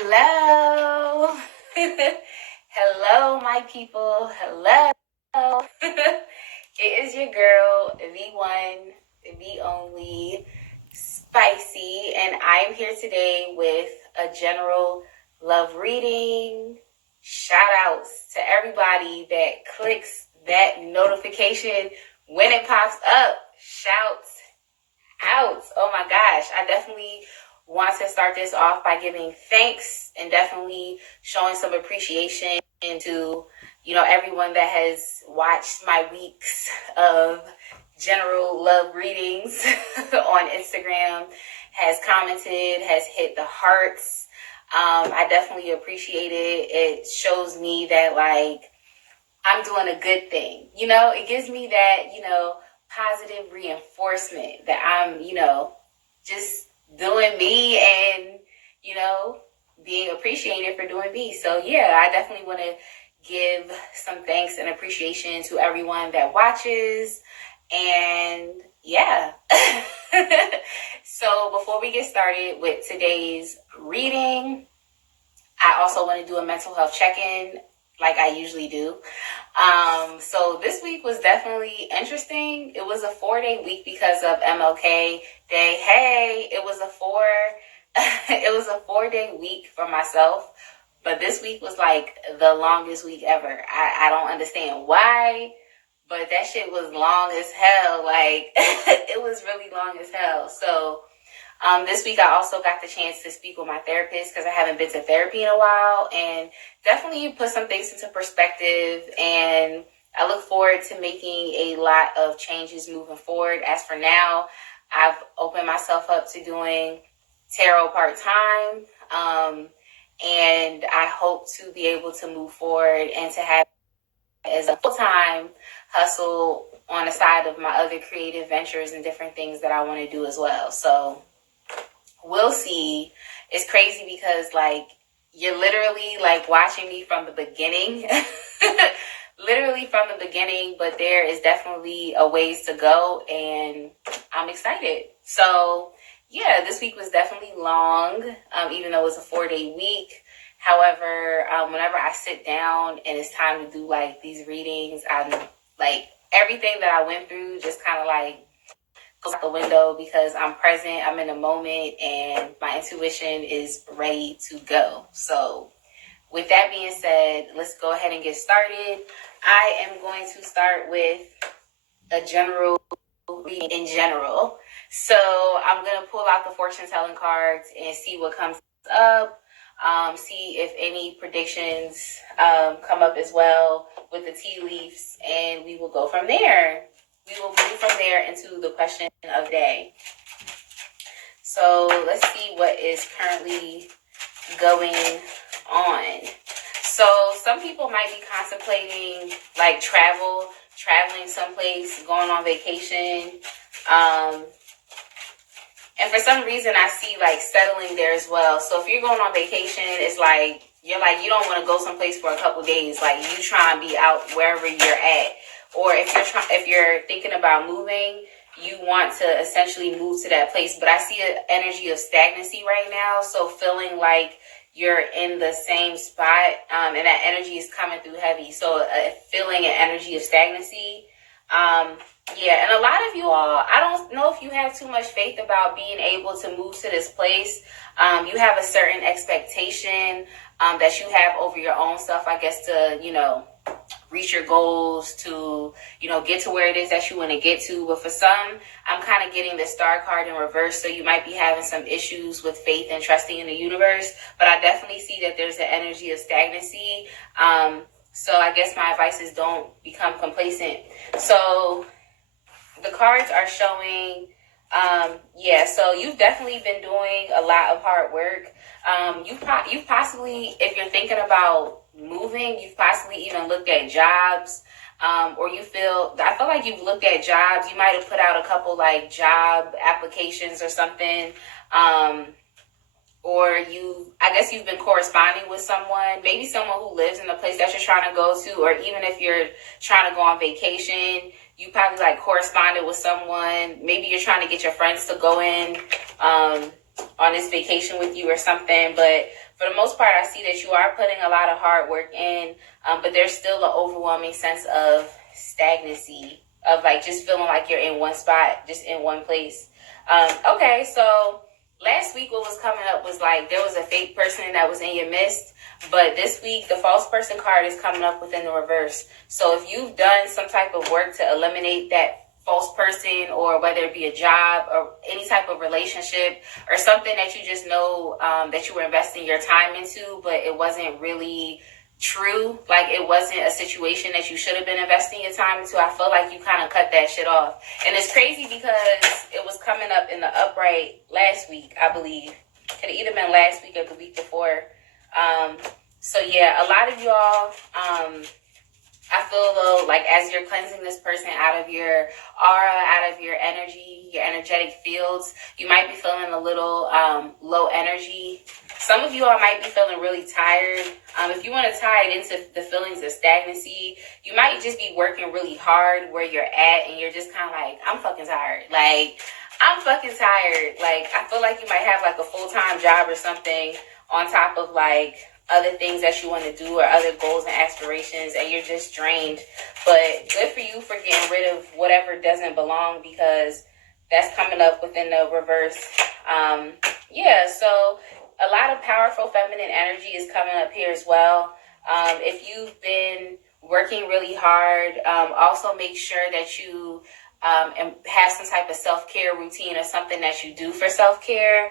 Hello. Hello, my people. Hello. It is your girl, the one, the only, Spicy, and I am here today with a general love reading. Shout outs to everybody that clicks that notification when it pops up. Shouts out. Oh my gosh. I definitely want to start this off by giving thanks and definitely showing some appreciation to, everyone that has watched my weeks of general love readings on Instagram, has commented, has hit the hearts. I definitely appreciate it. It shows me that I'm doing a good thing. It gives me that, positive reinforcement that I'm, just doing me and, being appreciated for doing me. So yeah, I definitely want to give some thanks and appreciation to everyone that watches. And yeah. So before we get started with today's reading, I also want to do a mental health check-in like I usually do. So this week was definitely interesting. It was a 4-day week because of MLK Day. Hey, it was a 4-day week for myself, but this week was like the longest week ever. I don't understand why, but that shit was long as hell. It was really long as hell. So this week I also got the chance to speak with my therapist because I haven't been to therapy in a while, and definitely put some things into perspective, and I look forward to making a lot of changes moving forward. As for now, I've opened myself up to doing tarot part-time, and I hope to be able to move forward and to have it as a full-time hustle on the side of my other creative ventures and different things that I want to do as well. So we'll see. It's crazy because you're literally watching me from the beginning, literally from the beginning, but there is definitely a ways to go, and I'm excited. So yeah, this week was definitely long, even though it was a 4-day week. However, whenever I sit down and it's time to do these readings, I'm everything that I went through just kind of goes out the window because I'm present, I'm in the moment, and my intuition is ready to go. So with that being said, let's go ahead and get started. I am going to start with a general reading in general. So I'm going to pull out the fortune telling cards and see what comes up. See if any predictions come up as well with the tea leaves, and we will go from there. We will move from there into the question of the day. So let's see what is currently going on. So some people might be contemplating traveling someplace, going on vacation. And for some reason I see settling there as well. So if you're going on vacation, it's you don't want to go someplace for a couple days. You try and be out wherever you're at. Or if you're thinking about moving, you want to essentially move to that place. But I see an energy of stagnancy right now. So feeling like you're in the same spot, and that energy is coming through heavy. So feeling an energy of stagnancy. Yeah, and a lot of you all, I don't know if you have too much faith about being able to move to this place. You have a certain expectation that you have over your own stuff, I guess, to, reach your goals, to, get to where it is that you want to get to. But for some, I'm kind of getting the star card in reverse. So you might be having some issues with faith and trusting in the universe. But I definitely see that there's an energy of stagnancy. So I guess my advice is don't become complacent. So the cards are showing, so you've definitely been doing a lot of hard work. You've possibly, if you're thinking about moving, you've possibly even looked at jobs, or I feel like you've looked at jobs. You might have put out a couple job applications or something, or I guess you've been corresponding with someone, maybe someone who lives in the place that you're trying to go to, or even if you're trying to go on vacation, you probably corresponded with someone. Maybe you're trying to get your friends to go in on this vacation with you or something. But for the most part, I see that you are putting a lot of hard work in, but there's still an overwhelming sense of stagnancy, of like just feeling like you're in one spot, just in one place. Okay, so last week what was coming up was like there was a fake person that was in your midst, but this week the false person card is coming up within the reverse. So if you've done some type of work to eliminate that false person, or whether it be a job or any type of relationship or something that you just know that you were investing your time into, but it wasn't really true, like it wasn't a situation that you should have been investing your time into, I feel like you kind of cut that shit off. And it's crazy because it was coming up in the upright last week, I believe. Could have either been last week or the week before. So yeah, a lot of y'all, I feel though, like as you're cleansing this person out of your aura, out of your energy, your energetic fields, you might be feeling a little low energy. Some of you all might be feeling really tired. If you want to tie it into the feelings of stagnancy, you might just be working really hard where you're at and you're just kind of like, I'm fucking tired. Like, I'm fucking tired. Like, I feel like you might have like a full-time job or something on top of like other things that you want to do or other goals and aspirations, and you're just drained. But good for you for getting rid of whatever doesn't belong, because that's coming up within the reverse. Yeah, so a lot of powerful feminine energy is coming up here as well. If you've been working really hard, also make sure that you and have some type of self-care routine or something that you do for self-care,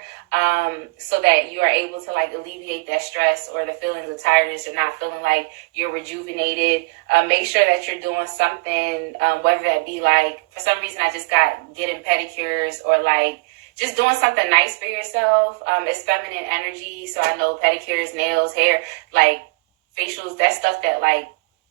so that you are able to like alleviate that stress or the feelings of tiredness or not feeling like you're rejuvenated. Make sure that you're doing something, whether that be like, for some reason I just got getting pedicures, or like just doing something nice for yourself. It's feminine energy, so I know pedicures, nails, hair, like facials, that stuff that like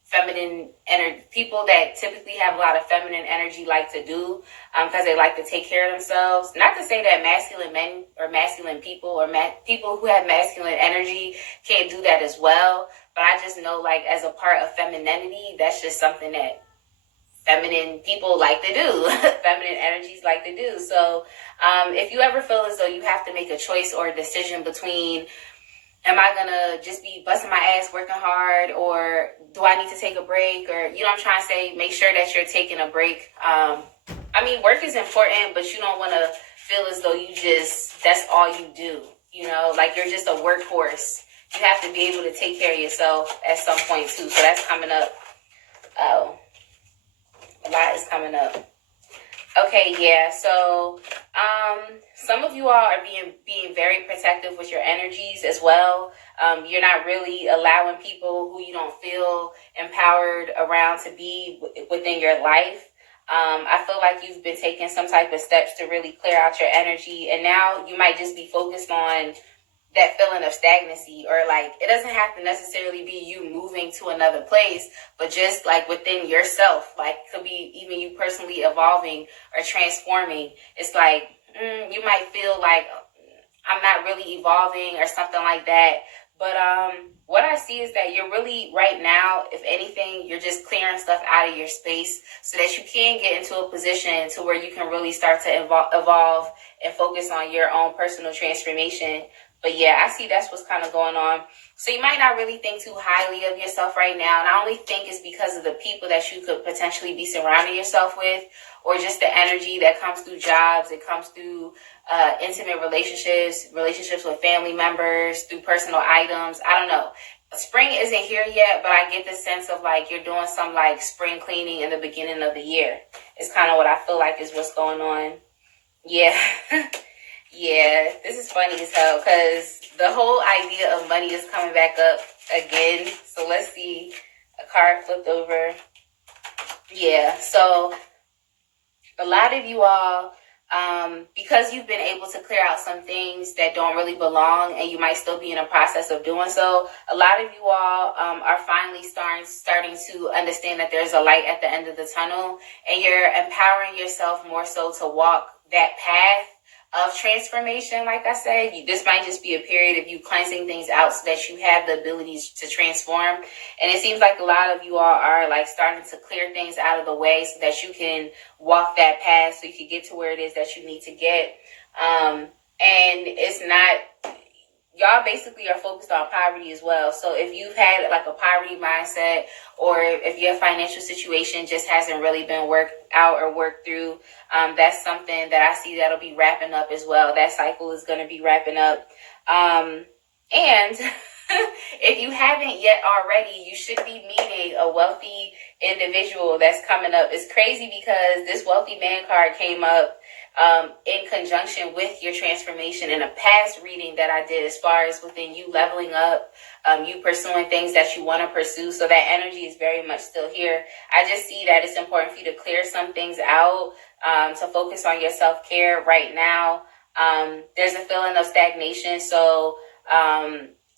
feminine energy, people that typically have a lot of feminine energy like to do, because they like to take care of themselves. Not to say that masculine men or masculine people or people who have masculine energy can't do that as well, but I just know like as a part of femininity, that's just something that feminine people like to do. Feminine energies like to do. So if you ever feel as though you have to make a choice or a decision between, am I gonna just be busting my ass working hard, or do I need to take a break? Or, you know what I'm trying to say? Make sure that you're taking a break. I mean, work is important, but you don't want to feel as though that's all you do. You know, like you're just a workhorse. You have to be able to take care of yourself at some point too. So that's coming up. Oh, a lot is coming up. Okay, yeah, so some of you all are being very protective with your energies as well. You're not really allowing people who you don't feel empowered around to be within your life. I feel like you've been taking some type of steps to really clear out your energy, and now you might just be focused on that feeling of stagnancy, or like it doesn't have to necessarily be you moving to another place, but just like within yourself, like could be even you personally evolving or transforming. It's like you might feel like I'm not really evolving or something like that, but what I see is that you're really right now, if anything, you're just clearing stuff out of your space so that you can get into a position to where you can really start to evolve and focus on your own personal transformation. But yeah, I see that's what's kind of going on. So you might not really think too highly of yourself right now. And I only think it's because of the people that you could potentially be surrounding yourself with, or just the energy that comes through jobs. It comes through intimate relationships with family members, through personal items. I don't know. Spring isn't here yet, but I get the sense of like you're doing some like spring cleaning in the beginning of the year. It's kind of what I feel like is what's going on. Yeah. Yeah, this is funny as hell because the whole idea of money is coming back up again. So let's see. A card flipped over. Yeah, so a lot of you all, because you've been able to clear out some things that don't really belong, and you might still be in a process of doing so, a lot of you all are finally starting to understand that there's a light at the end of the tunnel, and you're empowering yourself more so to walk that path of transformation. Like I said, this might just be a period of you cleansing things out so that you have the abilities to transform. And it seems like a lot of you all are like starting to clear things out of the way so that you can walk that path, so you can get to where it is that you need to get. And it's not, y'all basically are focused on poverty as well. So if you've had like a poverty mindset, or if your financial situation just hasn't really been worked out or worked through, that's something that I see that'll be wrapping up as well. That cycle is going to be wrapping up. And if you haven't yet already, you should be meeting a wealthy individual that's coming up. It's crazy because this wealthy man card came up in conjunction with your transformation in a past reading that I did, as far as within you leveling up, you pursuing things that you want to pursue. So that energy is very much still here. I just see that it's important for you to clear some things out, to focus on your self-care right now. There's a feeling of stagnation. So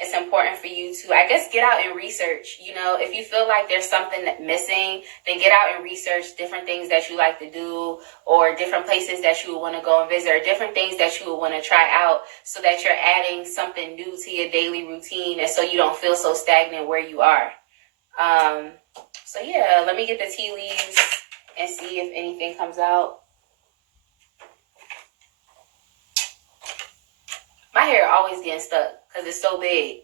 it's important for you to, I guess, get out and research. You know, if you feel like there's something missing, then get out and research different things that you like to do, or different places that you would want to go and visit, or different things that you would want to try out, so that you're adding something new to your daily routine, and so you don't feel so stagnant where you are. So yeah, let me get the tea leaves and see if anything comes out. My hair always getting stuck because it's so big.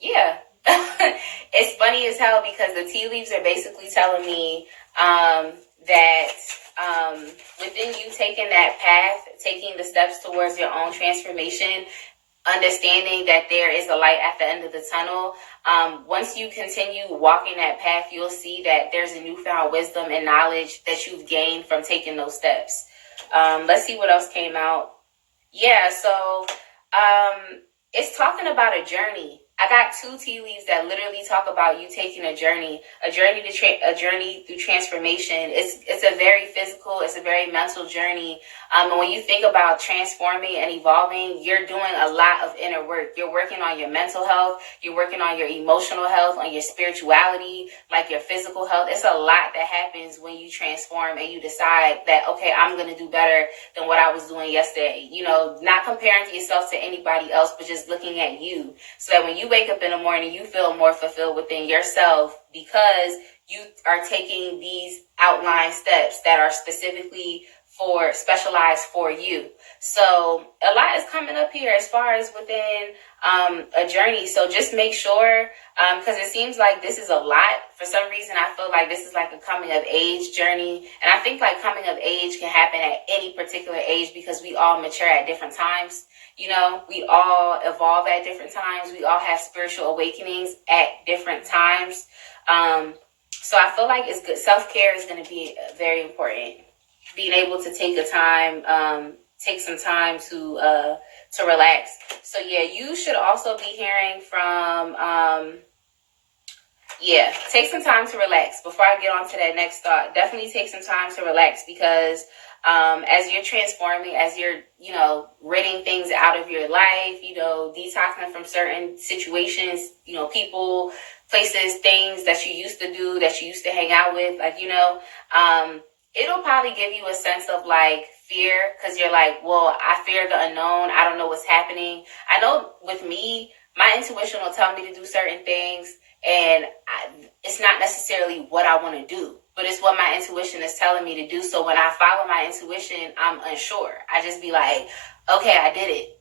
Yeah. It's funny as hell because the tea leaves are basically telling me that within you taking that path, taking the steps towards your own transformation, understanding that there is a light at the end of the tunnel, once you continue walking that path, you'll see that there's a newfound wisdom and knowledge that you've gained from taking those steps. Let's see what else came out. Yeah, so it's talking about a journey. I got two tea leaves that literally talk about you taking a journey through transformation. It's a very physical, it's a very mental journey. And when you think about transforming and evolving, you're doing a lot of inner work. You're working on your mental health, you're working on your emotional health, on your spirituality, like your physical health. It's a lot that happens when you transform and you decide that, okay, I'm going to do better than what I was doing yesterday. You know, not comparing yourself to anybody else, but just looking at you, so that when you wake up in the morning, you feel more fulfilled within yourself, because you are taking these outline steps that are specifically specialized for you. So a lot is coming up here as far as within a journey. So just make sure, because it seems like this is a lot. For some reason, I feel like this is like a coming of age journey. And I think like coming of age can happen at any particular age, because we all mature at different times. You know, we all evolve at different times. We all have spiritual awakenings at different times. So I feel like it's good. Self-care is going to be very important. Being able to take some time to relax. So yeah, you should also be hearing from, take some time to relax. Before I get on to that next thought, definitely take some time to relax, because as you're transforming, as you're, ridding things out of your life, detoxing from certain situations, people, places, things that you used to do, that you used to hang out with, it'll probably give you a sense of like fear, because you're like, well, I fear the unknown. I don't know what's happening. I know with me, my intuition will tell me to do certain things, and it's not necessarily what I want to do, but it's what my intuition is telling me to do. So when I follow my intuition, I'm unsure. I just be like, okay, I did it.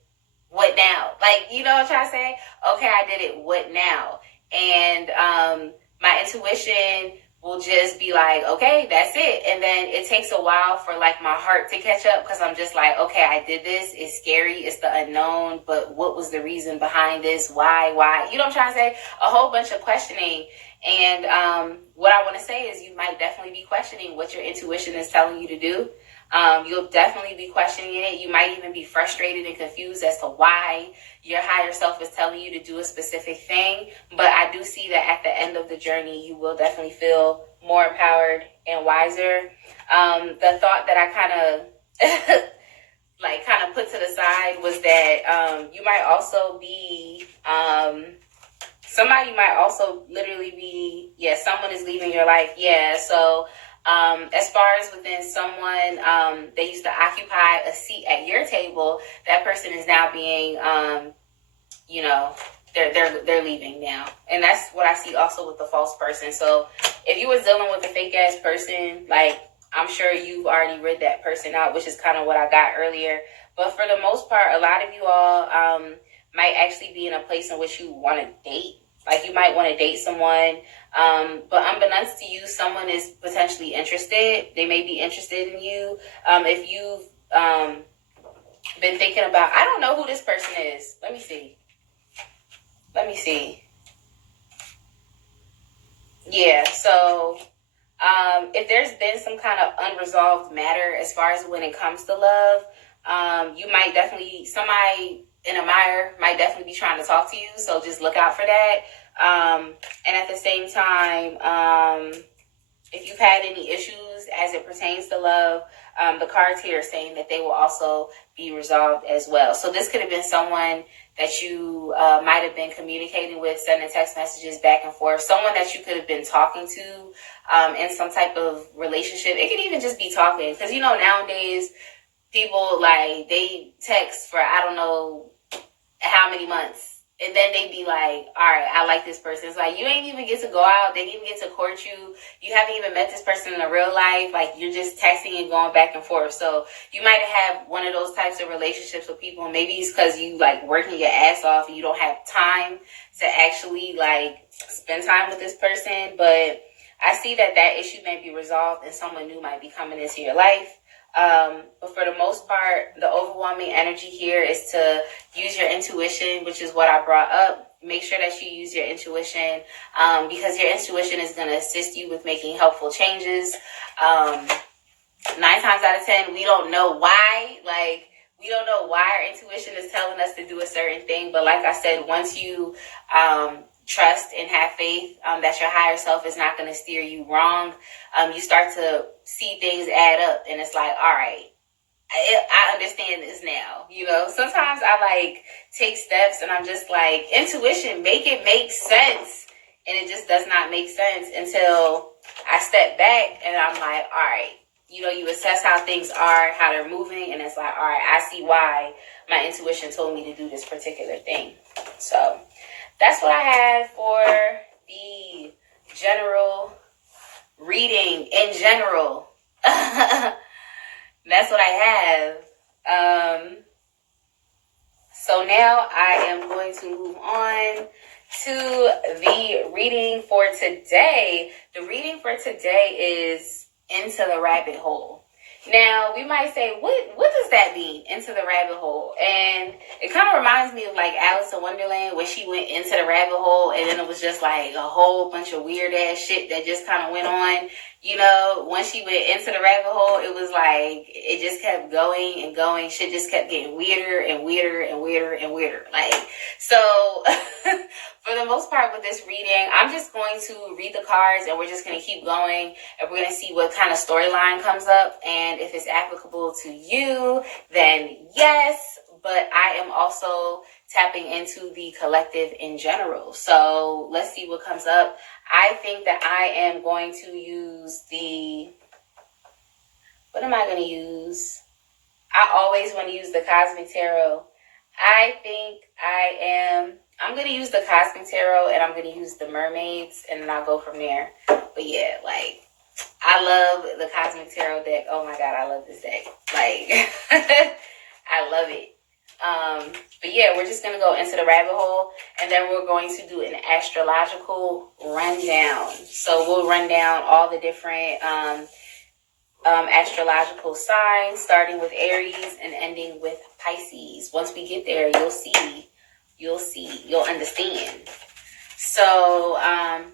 What now? Like, you know what I'm trying to say? Okay, I did it. What now? And my intuition will just be like, okay, that's it. And then it takes a while for like my heart to catch up, because I'm just like, okay, I did this. It's scary. It's the unknown. But what was the reason behind this? Why? You know what I'm trying to say? A whole bunch of questioning. And what I want to say is, you might definitely be questioning what your intuition is telling you to do. You'll definitely be questioning it. You might even be frustrated and confused as to why your higher self is telling you to do a specific thing. But I do see that at the end of the journey, you will definitely feel more empowered and wiser. The thought that I kind of put to the side was that you might also be somebody might also literally be, someone is leaving your life. So as far as within someone, they used to occupy a seat at your table, that person is now being, they're leaving now. And that's what I see also with the false person. So if you was dealing with a fake ass person, like, I'm sure you've already read that person out, which is kind of what I got earlier. But for the most part, a lot of you all might actually be in a place in which you want to date. Like you might want to date someone, but unbeknownst to you, someone is potentially interested. They may be interested in you. If you've been thinking about, I don't know who this person is. Let me see. Yeah, so if there's been some kind of unresolved matter as far as when it comes to love, you might definitely, somebody in a mire might definitely be trying to talk to you. So just look out for that. And at the same time, if you've had any issues as it pertains to love, the cards here are saying that they will also be resolved as well. So this could have been someone that you might have been communicating with, sending text messages back and forth, someone that you could have been talking to in some type of relationship. It could even just be talking, because you know nowadays people like they text for I don't know how many months. And then they be like, all right, I like this person. It's like, you ain't even get to go out. They didn't even get to court you. You haven't even met this person in the real life. Like, you're just texting and going back and forth. So you might have one of those types of relationships with people. Maybe it's because you, like, working your ass off and you don't have time to actually, like, spend time with this person. But I see that that issue may be resolved and someone new might be coming into your life. But for the most part, the overwhelming energy here is to use your intuition, which is what I brought up. Make sure that you use your intuition, because your intuition is going to assist you with making helpful changes. 9 times out of 10, we don't know why. Like, we don't know why our intuition is telling us to do a certain thing. But like I said, once you trust and have faith that your higher self is not going to steer you wrong, you start to see things add up, and it's like, all right, I understand this now. You know, sometimes I like take steps and I'm just like, intuition, make it make sense, and it just does not make sense until I step back and I'm like, all right, you know, you assess how things are, how they're moving, and it's like, all right, I see why my intuition told me to do this particular thing. So that's what I have for the general reading in general. That's what I have. So now I am going to move on to the reading for today. The reading for today is Into the Rabbit Hole. Now, we might say, what does that mean, into the rabbit hole? And it kind of reminds me of like Alice in Wonderland, when she went into the rabbit hole and then it was just like a whole bunch of weird ass shit that just kind of went on. You know, once she went into the rabbit hole, it was like, it just kept going and going. Shit just kept getting weirder and weirder and weirder and weirder. Like, so for the most part with this reading, I'm just going to read the cards and we're just going to keep going and we're going to see what kind of storyline comes up. And if it's applicable to you, then yes. But I am also tapping into the collective in general. So let's see what comes up. I think that I am going to use what am I going to use? I always want to use the Cosmic Tarot. I'm going to use the Cosmic Tarot and I'm going to use the Mermaids and then I'll go from there. But yeah, like, I love the Cosmic Tarot deck. Oh my God, I love this deck. Like, I love it. But yeah, we're just going to go into the rabbit hole and then we're going to do an astrological rundown. So we'll run down all the different astrological signs, starting with Aries and ending with Pisces. Once we get there, you'll understand. So,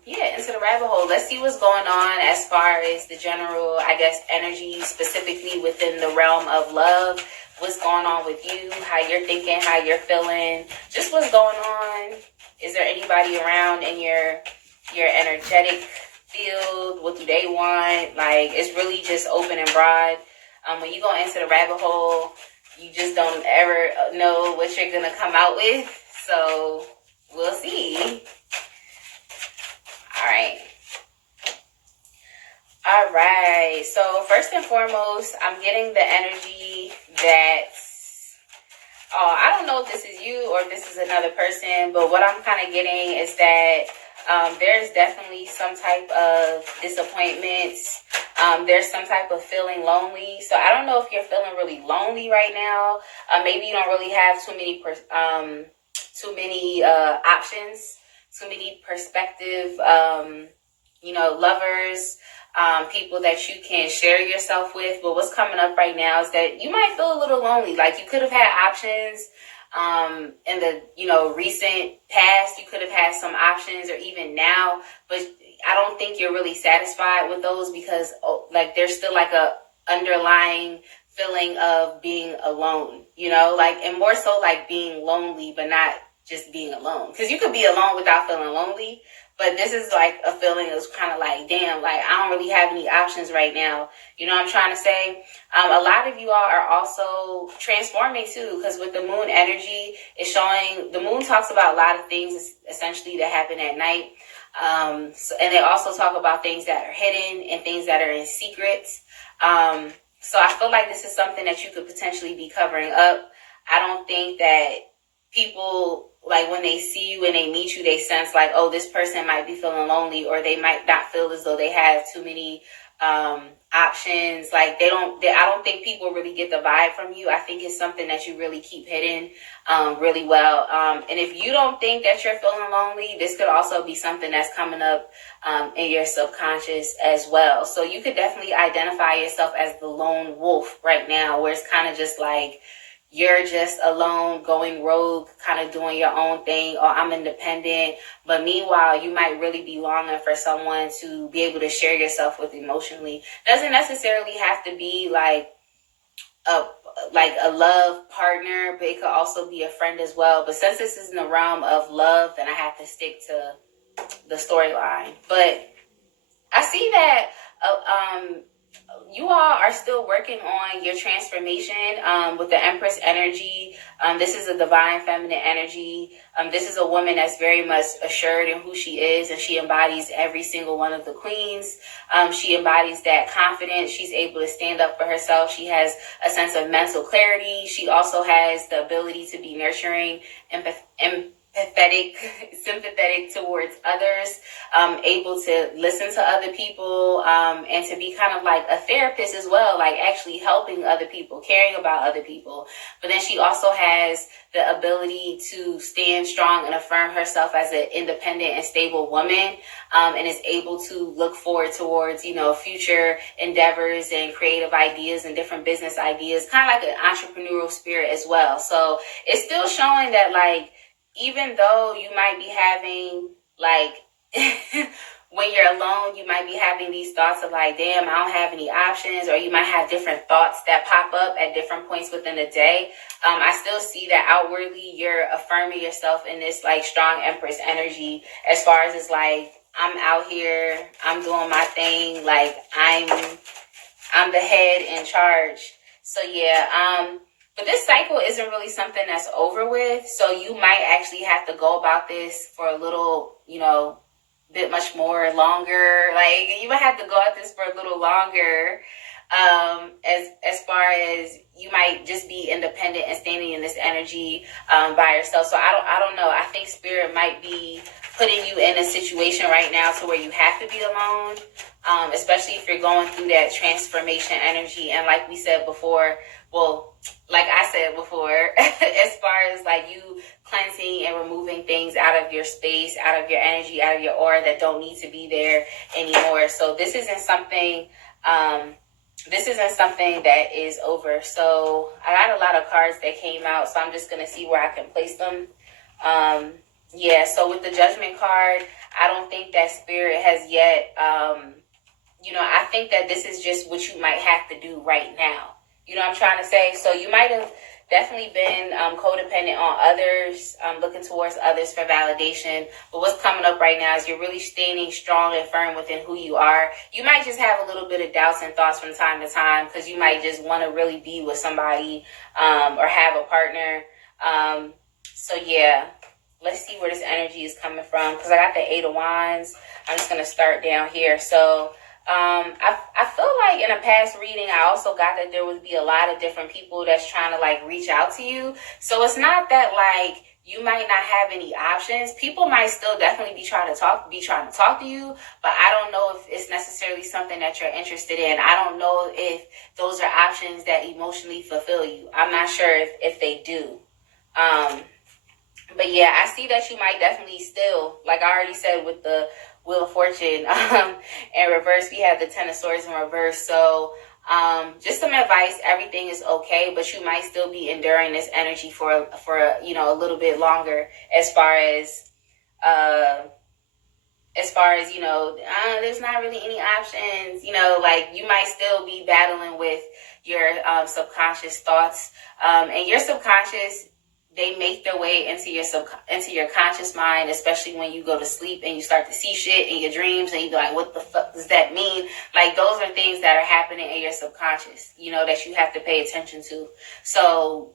yeah, into the rabbit hole. Let's see what's going on as far as the general, I guess, energy, specifically within the realm of love. What's going on with you, how you're thinking, how you're feeling, just what's going on. Is there anybody around in your energetic field? What do they want? Like, it's really just open and broad. When you go into the rabbit hole, you just don't ever know what you're going to come out with. So, we'll see. All right. So first and foremost, I'm getting the energy that, I don't know if this is you or if this is another person, but what I'm kind of getting is that there's definitely some type of disappointments There's some type of feeling lonely. So I don't know if you're feeling really lonely right now. Maybe you don't really have too many options, too many perspective, lovers, people that you can share yourself with. But what's coming up right now is that you might feel a little lonely. Like you could have had options in the recent past. You could have had some options, or even now, but I don't think you're really satisfied with those because there's still like a underlying feeling of being alone, and more so like being lonely, but not just being alone. Because you could be alone without feeling lonely, but this is like a feeling that's kind of like, damn, like I don't really have any options right now. You know what I'm trying to say? A lot of you all are also transforming too, because with the moon energy, it's showing, the moon talks about a lot of things essentially that happen at night. And they also talk about things that are hidden and things that are in secrets. So I feel like this is something that you could potentially be covering up. I don't think that people, like when they see you and they meet you, they sense like, oh, this person might be feeling lonely, or they might not feel as though they have too many options. Like I don't think people really get the vibe from you. I think it's something that you really keep hidden really well. And if you don't think that you're feeling lonely, this could also be something that's coming up in your subconscious as well. So you could definitely identify yourself as the lone wolf right now, where it's kind of just like you're just alone, going rogue, kind of doing your own thing, or I'm independent. But meanwhile, you might really be longing for someone to be able to share yourself with emotionally. Doesn't necessarily have to be like a love partner, but it could also be a friend as well. But since this is in the realm of love, then I have to stick to the storyline. But I see that you all are still working on your transformation with the Empress energy. This is a divine feminine energy. This is a woman that's very much assured in who she is, and she embodies every single one of the queens. She embodies that confidence. She's able to stand up for herself. She has a sense of mental clarity. She also has the ability to be nurturing, empathetic, sympathetic towards others, able to listen to other people, and to be kind of like a therapist as well, like actually helping other people, caring about other people. But then she also has the ability to stand strong and affirm herself as an independent and stable woman, and is able to look forward towards, future endeavors and creative ideas and different business ideas, kind of like an entrepreneurial spirit as well. So it's still showing that, like, even though you might be having, like, when you're alone, you might be having these thoughts of like, damn, I don't have any options, or you might have different thoughts that pop up at different points within the day. I still see that outwardly you're affirming yourself in this like strong Empress energy, as far as it's like, I'm out here, I'm doing my thing, like I'm the head in charge. So yeah, but this cycle isn't really something that's over with. So you might actually have to go about this for a little, bit much more longer. Like you might have to go at this for a little longer. As far as you might just be independent and standing in this energy by yourself. So I don't know. I think spirit might be putting you in a situation right now to where you have to be alone, especially if you're going through that transformation energy. And like we said before, like I said before, as far as like you cleansing and removing things out of your space, out of your energy, out of your aura that don't need to be there anymore. So this isn't something that is over. So I got a lot of cards that came out, so I'm just going to see where I can place them. So with the Judgment card, I don't think that spirit has yet, I think that this is just what you might have to do right now. You know what I'm trying to say? So you might have definitely been codependent on others, looking towards others for validation. But what's coming up right now is you're really standing strong and firm within who you are. You might just have a little bit of doubts and thoughts from time to time, because you might just want to really be with somebody or have a partner. So yeah, let's see where this energy is coming from, because I got the 8 of Wands. I'm just going to start down here. So I feel like in a past reading, I also got that there would be a lot of different people that's trying to like reach out to you. So it's not that like you might not have any options. People might still definitely be trying to talk to you, but I don't know if it's necessarily something that you're interested in. I don't know if those are options that emotionally fulfill you. I'm not sure if they do. But yeah, I see that you might definitely still, like I already said with the Wheel of Fortune in reverse, we have the Ten of Swords in reverse. So just some advice, everything is okay, but you might still be enduring this energy for a little bit longer as far as there's not really any options, like you might still be battling with your subconscious thoughts, and your subconscious, they make their way into your conscious mind, especially when you go to sleep and you start to see shit in your dreams and you go like, what the fuck does that mean? Like, those are things that are happening in your subconscious, that you have to pay attention to. So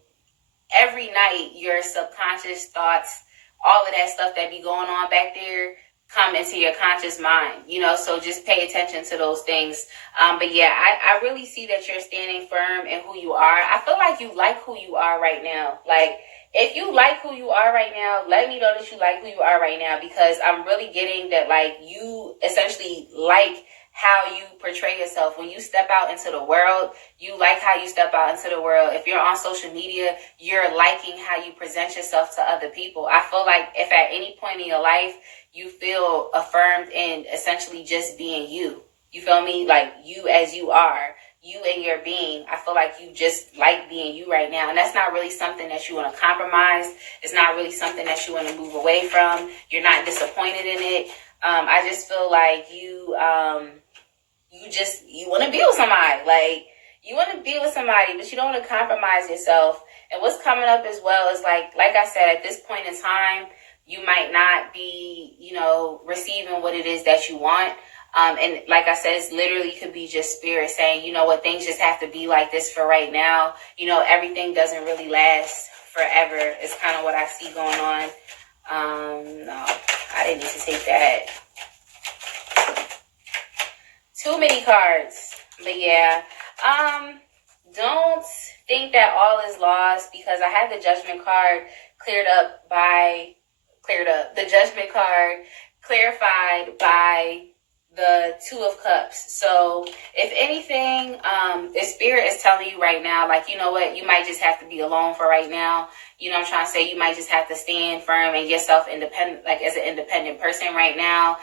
every night, your subconscious thoughts, all of that stuff that be going on back there, come into your conscious mind, so just pay attention to those things. But yeah, I really see that you're standing firm in who you are. I feel like you like who you are right now. Like, if you like who you are right now, let me know that you like who you are right now, because I'm really getting that, like, you essentially like how you portray yourself. When you step out into the world, you like how you step out into the world. If you're on social media, you're liking how you present yourself to other people. I feel like if at any point in your life you feel affirmed in essentially just being you, you feel me? Like, you as you are, you and your being, I feel like you just like being you right now. And that's not really something that you want to compromise. It's not really something that you want to move away from. You're not disappointed in it. I just feel like you want to be with somebody. Like, you want to be with somebody, but you don't want to compromise yourself. And what's coming up as well is like I said, at this point in time, you might not be, receiving what it is that you want. And like I said, it's literally could be just spirit saying, you know what, things just have to be like this for right now. Everything doesn't really last forever. It's kind of what I see going on. No, I didn't need to take that. Too many cards. But yeah, don't think that all is lost, because I had the Judgment card the Judgment card clarified by the Two of Cups. So if anything, the spirit is telling you right now, like, you know what, you might just have to be alone for right now. I'm trying to say, you might just have to stand firm and yourself independent, like as an independent person right now.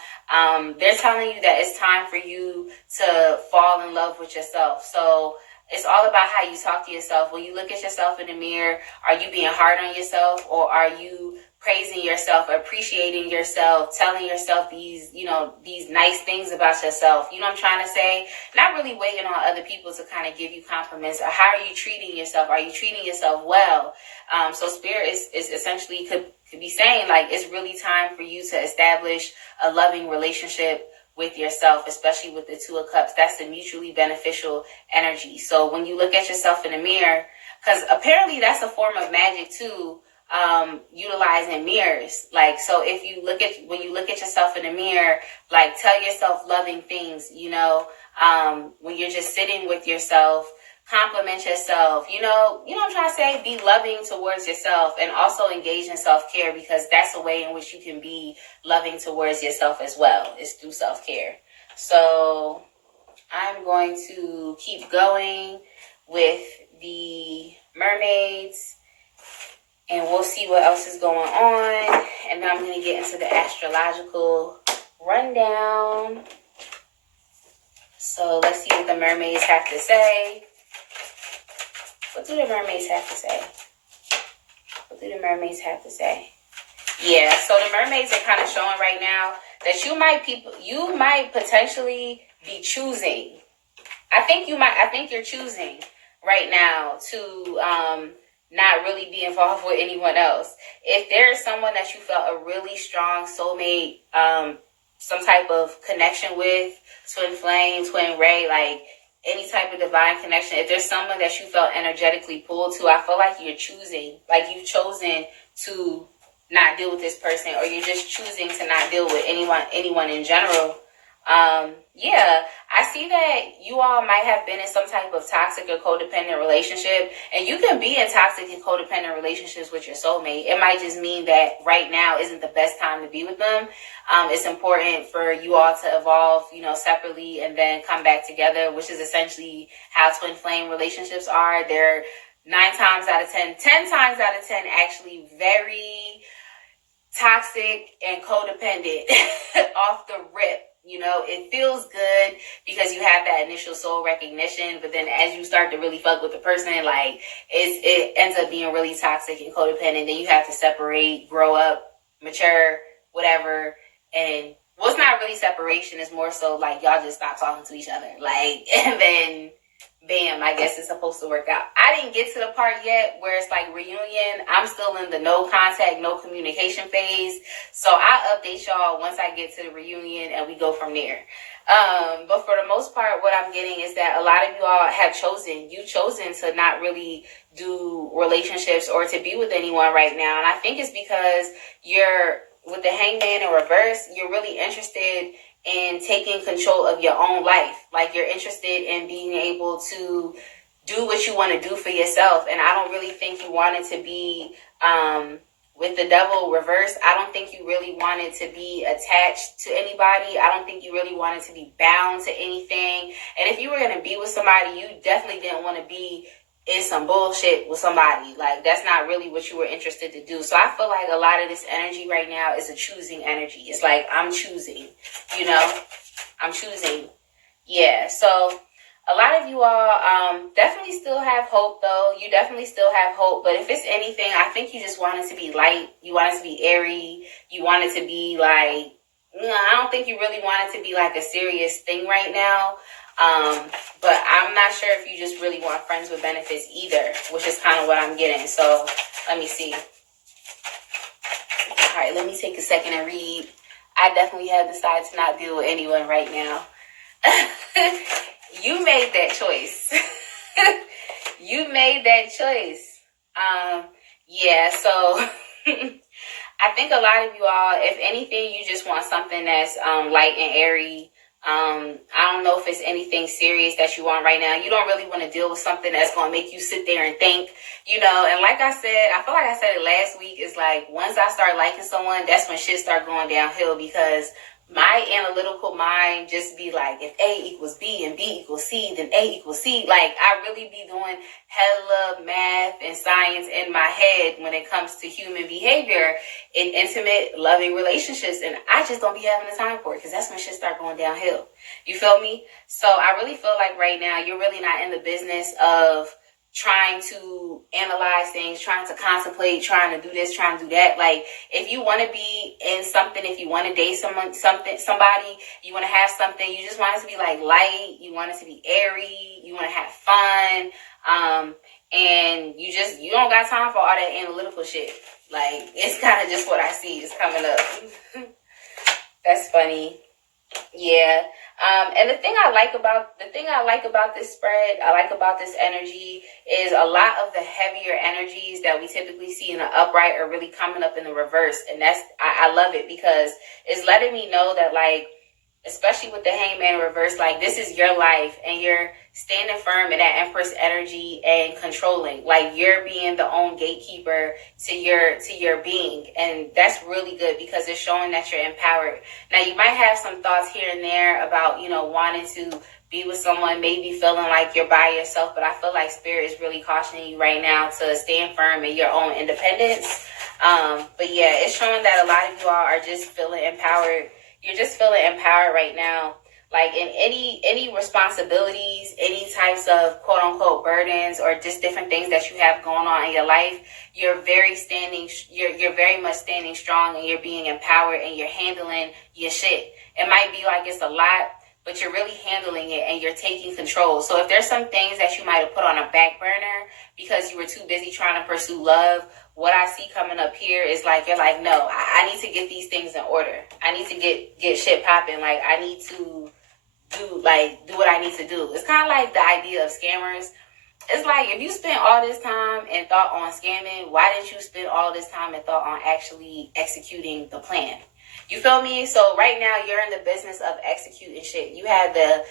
They're telling you that it's time for you to fall in love with yourself. So it's all about how you talk to yourself. When you look at yourself in the mirror, are you being hard on yourself, or are you praising yourself, appreciating yourself, telling yourself these nice things about yourself? You know what I'm trying to say? Not really waiting on other people to kind of give you compliments. Or how are you treating yourself? Are you treating yourself well? So spirit is essentially could be saying, like, it's really time for you to establish a loving relationship with yourself, especially with the Two of Cups. That's the mutually beneficial energy. So when you look at yourself in the mirror, because apparently that's a form of magic too, utilizing mirrors. Like, so when you look at yourself in the mirror, like, tell yourself loving things, when you're just sitting with yourself, compliment yourself, what I'm trying to say, be loving towards yourself, and also engage in self-care, because that's a way in which you can be loving towards yourself as well, is through self-care. So I'm going to keep going with the mermaids, and we'll see what else is going on. And then I'm going to get into the astrological rundown. So let's see what the mermaids have to say. What do the mermaids have to say? What do the mermaids have to say? Yeah, so the mermaids are kind of showing right now that you might potentially be choosing. I think you're choosing right now to not really be involved with anyone else. If there's someone that you felt a really strong soulmate, some type of connection with, twin flame, twin ray, like any type of divine connection, if there's someone that you felt energetically pulled to, I feel like you're choosing, like you've chosen to not deal with this person, or you're just choosing to not deal with anyone in general. Yeah, I see that you all might have been in some type of toxic or codependent relationship, and you can be in toxic and codependent relationships with your soulmate. It might just mean that right now isn't the best time to be with them. It's important for you all to evolve, separately and then come back together, which is essentially how twin flame relationships are. They're 9 times out of 10, 10 times out of 10, actually very toxic and codependent off the rip. It feels good because you have that initial soul recognition, but then as you start to really fuck with the person, like it ends up being really toxic and codependent. Then you have to separate, grow up, mature, whatever. And what's not really separation is more so like y'all just stop talking to each other, like, and then bam, I guess it's supposed to work out. I didn't get to the part yet where it's like reunion. I'm still in the no contact, no communication phase. So I'll update y'all once I get to the reunion and we go from there. But for the most part, what I'm getting is that a lot of you all have chosen to not really do relationships or to be with anyone right now. And I think it's because you're with the hangman in reverse, you're really interested in taking control of your own life. Like you're interested in being able to do what you want to do for yourself. And I don't really think you wanted to be with the devil reversed. I don't think you really wanted to be attached to anybody. I don't think you really wanted to be bound to anything. And if you were going to be with somebody, you definitely didn't want to be in some bullshit with somebody. Like that's not really what you were interested to do. So I feel like a lot of this energy right now is a choosing energy. It's like I'm choosing, I'm choosing. Yeah, so a lot of you all definitely still have hope, though. You definitely still have hope. But if it's anything, I think you just want it to be light. You want it to be airy. You want it to be like, I don't think you really want it to be like a serious thing right now. But I'm not sure if you just really want friends with benefits either, which is kind of what I'm getting. So let me see. All right, let me take a second and read. I definitely have decided to not deal with anyone right now. You made that choice. You made that choice. Yeah, so I think a lot of you all, if anything, you just want something that's light and airy. I don't know if it's anything serious that you want right now. You don't really want to deal with something that's going to make you sit there and think, and like I said, I feel like I said it last week, is like once I start liking someone, that's when shit start going downhill, because my analytical mind just be like, if A equals B and B equals C, then A equals C. Like, I really be doing hella math and science in my head when it comes to human behavior in intimate, loving relationships. And I just don't be having the time for it, because that's when shit start going downhill. You feel me? So I really feel like right now, you're really not in the business of trying to analyze things, trying to contemplate, trying to do this, trying to do that. Like, if you want to be in something, if you want to date somebody, you want to have something, you just want it to be like light, you want it to be airy, you want to have fun, and you don't got time for all that analytical shit. Like, it's kind of just what I see is coming up. That's funny. Yeah. And the thing I like about this spread, I like about this energy, is a lot of the heavier energies that we typically see in the upright are really coming up in the reverse. And I love it, because it's letting me know that, like, especially with the hangman reverse, like, this is your life and you're standing firm in that empress energy and controlling. Like, you're being the own gatekeeper to your being. And that's really good, because it's showing that you're empowered. Now, you might have some thoughts here and there about, wanting to be with someone, maybe feeling like you're by yourself, but I feel like Spirit is really cautioning you right now to stand firm in your own independence. But yeah, it's showing that a lot of you all are just feeling empowered. You're just feeling empowered right now. Like, in any responsibilities, any types of quote unquote burdens, or just different things that you have going on in your life, you're very much standing strong, and you're being empowered, and you're handling your shit. It might be like it's a lot, but you're really handling it and you're taking control. So if there's some things that you might have put on a back burner because you were too busy trying to pursue love, what I see coming up here is like, you're like, no, I need to get these things in order. I need to get shit popping. Like, I need to do what I need to do. It's kind of like the idea of scammers. It's like, if you spent all this time and thought on scamming, why didn't you spend all this time and thought on actually executing the plan? You feel me? So right now you're in the business of executing shit. You had the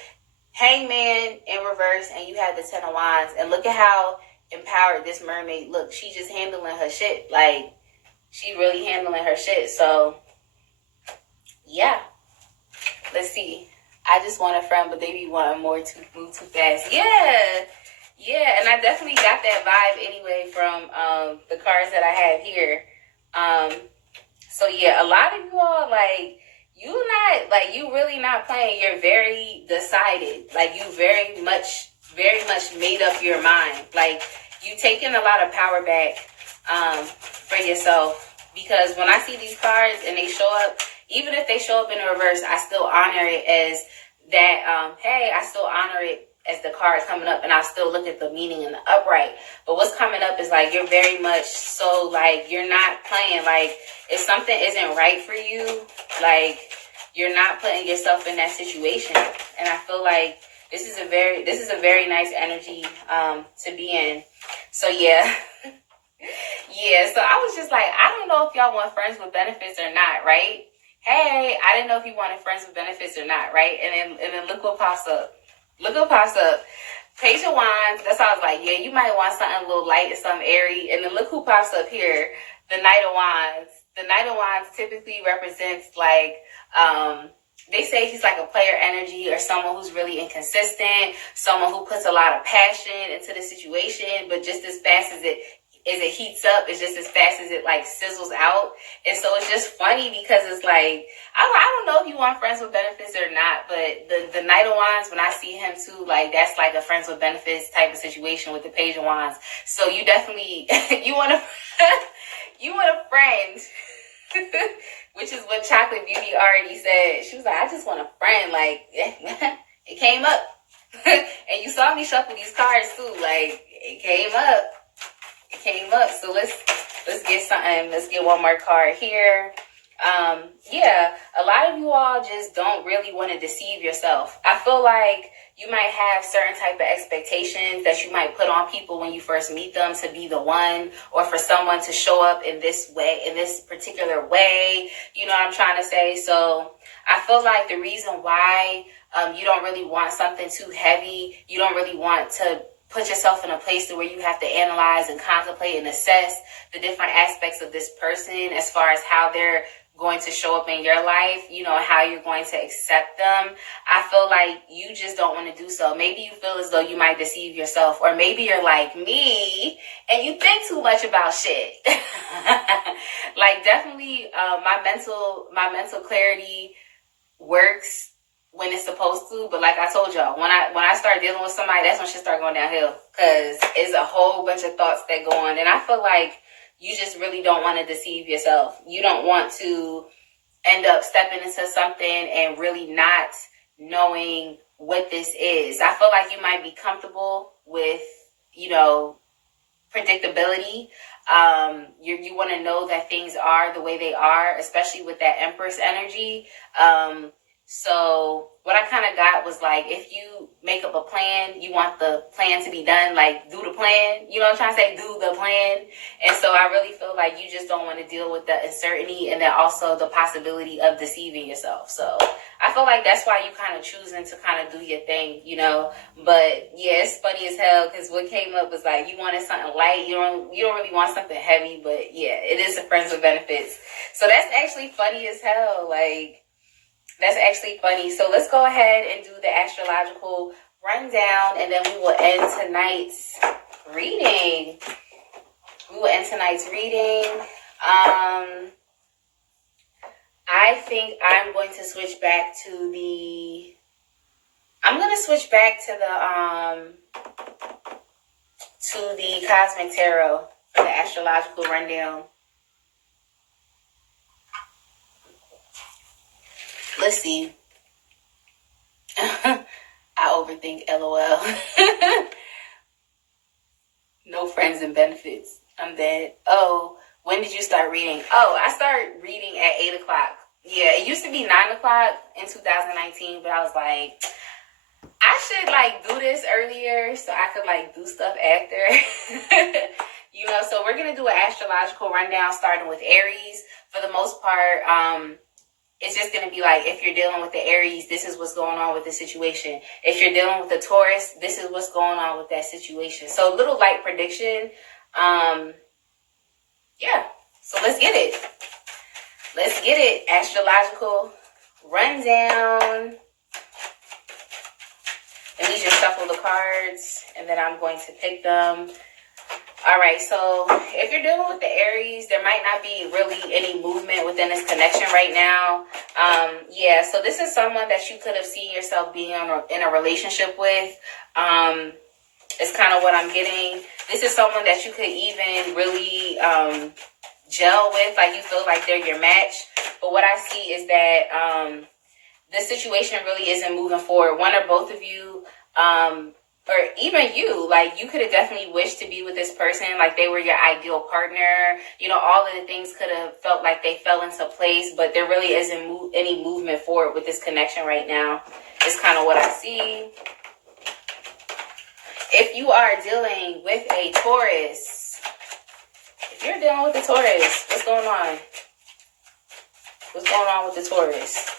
Hangman in reverse and you had the Ten of Wands. And look at how empowered this mermaid looks. She just handling her shit. Like, she really handling her shit. So, yeah. Let's see. I just want a friend, but they be wanting more to move too fast. Yeah. Yeah, and I definitely got that vibe anyway from the cards that I have here. So yeah, a lot of you all, like, you really not playing. You're very decided. Like, you very much made up your mind. Like, you taking a lot of power back for yourself. Because when I see these cards and they show up, even if they show up in the reverse, I still honor it as that, hey, I still honor it as the cards coming up, and I still look at the meaning in the upright. But what's coming up is like, you're very much so, like, you're not playing. Like, if something isn't right for you, like, you're not putting yourself in that situation. And I feel like this is a very nice energy to be in. So yeah. Yeah, so I was just like, I don't know if y'all want friends with benefits or not, right? Hey, I didn't know if you wanted friends with benefits or not, right? And then look what pops up. Look what pops up. Page of Wands. That's why I was like, yeah, you might want something a little light and something airy. And then look who pops up here. The Knight of Wands. The Knight of Wands typically represents, like, they say he's like a player energy, or someone who's really inconsistent, someone who puts a lot of passion into the situation, but just as fast as it heats up, it's just as fast as it, like, sizzles out. And so it's just funny because it's like, I don't know if you want friends with benefits or not, but the Knight of Wands, when I see him too, like, that's like a friends with benefits type of situation with the Page of Wands. So you definitely, you want a friend, which is what Chocolate Beauty already said. She was like, I just want a friend. Like, it came up. And you saw me shuffle these cards too. Like, it came up. So let's get something. Let's get one more card here. Yeah, a lot of you all just don't really want to deceive yourself. I feel like you might have certain type of expectations that you might put on people when you first meet them to be the one, or for someone to show up in this way, in this particular way. You know what I'm trying to say? So I feel like the reason why you don't really want something too heavy, you don't really want to put yourself in a place to where you have to analyze and contemplate and assess the different aspects of this person as far as how they're going to show up in your life, you know, how you're going to accept them. I feel like you just don't want to do so. Maybe you feel as though you might deceive yourself, or maybe you're like me and you think too much about shit. Like, definitely my mental clarity works when it's supposed to, but like I told y'all, when I start dealing with somebody, that's when shit start going downhill, because it's a whole bunch of thoughts that go on. And I feel like you just really don't want to deceive yourself. You don't want to end up stepping into something and really not knowing what this is. I feel like you might be comfortable with, you know, predictability. You want to know that things are the way they are, especially with that Empress energy. So what I kind of got was like, if you make up a plan, you want the plan to be done, like, do the plan. You know what I'm trying to say? Do the plan. And so I really feel like you just don't want to deal with the uncertainty and then also the possibility of deceiving yourself. So I feel like that's why you kind of choosing to kind of do your thing, you know. But yeah, it's funny as hell, because what came up was like, you wanted something light. You don't really want something heavy, but yeah, it is a friends with benefits. So that's actually funny as hell. Like, that's actually funny. So let's go ahead and do the astrological rundown, and then we will end tonight's reading. I think I'm going to switch back to the Cosmic Tarot for the astrological rundown. Let's see. I overthink, LOL. No friends and benefits. I'm dead. Oh, when did you start reading? Oh, I started reading at 8 o'clock. Yeah, it used to be 9 o'clock in 2019, but I was like, I should, like, do this earlier so I could, like, do stuff after. You know, so we're going to do an astrological rundown starting with Aries. For the most part, it's just going to be like, if you're dealing with the Aries, this is what's going on with the situation. If you're dealing with the Taurus, this is what's going on with that situation. So little light prediction. Yeah. So let's get it. Let's get it. Astrological rundown. Let me just shuffle the cards, and then I'm going to pick them. All right, so if you're dealing with the Aries, there might not be really any movement within this connection right now. Yeah, so this is someone that you could have seen yourself being in a relationship with. It's kind of what I'm getting. This is someone that you could even really gel with, like you feel like they're your match. But what I see is that this situation really isn't moving forward. One or both of you, or even you, like you could have definitely wished to be with this person, like they were your ideal partner. You know, all of the things could have felt like they fell into place, but there really isn't any movement forward with this connection right now. It's kind of what I see. If you are dealing with a Taurus, if you're dealing with a Taurus, what's going on? What's going on with the Taurus?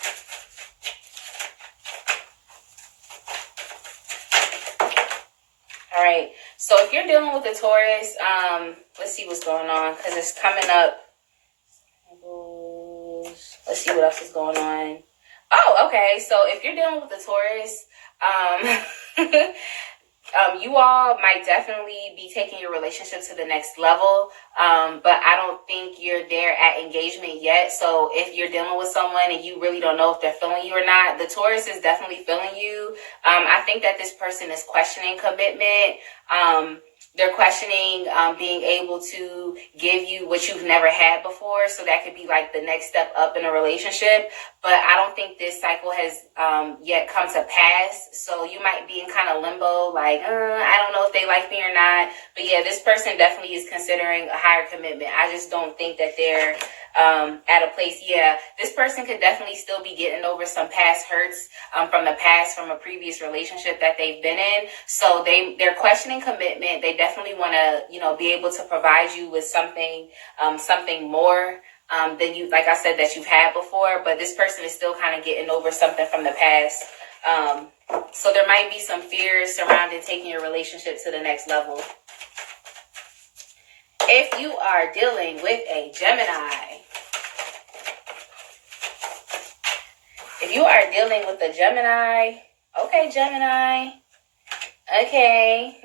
All right, so if you're dealing with a Taurus, let's see what's going on, because it's coming up. Let's see what else is going on. Oh, okay, so if you're dealing with a Taurus, you all might definitely be taking your relationship to the next level, but I don't think you're there at engagement yet. So if you're dealing with someone and you really don't know if they're feeling you or not, the Taurus is definitely feeling you. I think that this person is questioning commitment. They're questioning being able to give you what you've never had before. So that could be like the next step up in a relationship. But I don't think this cycle has yet come to pass. So you might be in kind of limbo, like, I don't know if they like me or not. But yeah, this person definitely is considering a higher commitment. I just don't think that they're at a place. Yeah, this person could definitely still be getting over some past hurts from the past, from a previous relationship that they've been in. So they're questioning commitment. They definitely want to, be able to provide you with something more than you, like I said, that you've had before. But this person is still kind of getting over something from the past. So there might be some fears surrounding taking your relationship to the next level. If you are dealing with a Gemini, okay, Gemini, okay.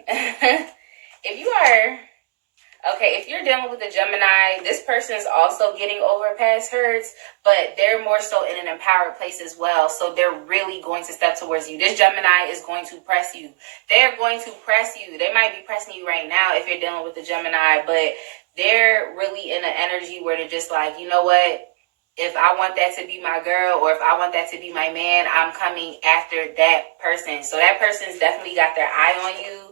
If you're dealing with a Gemini, this person is also getting over past hurts, but they're more so in an empowered place as well. So they're really going to step towards you. This Gemini is going to press you. They're going to press you. They might be pressing you right now if you're dealing with a Gemini, but they're really in an energy where they're just like, you know what? If I want that to be my girl, or if I want that to be my man, I'm coming after that person. So that person's definitely got their eye on you.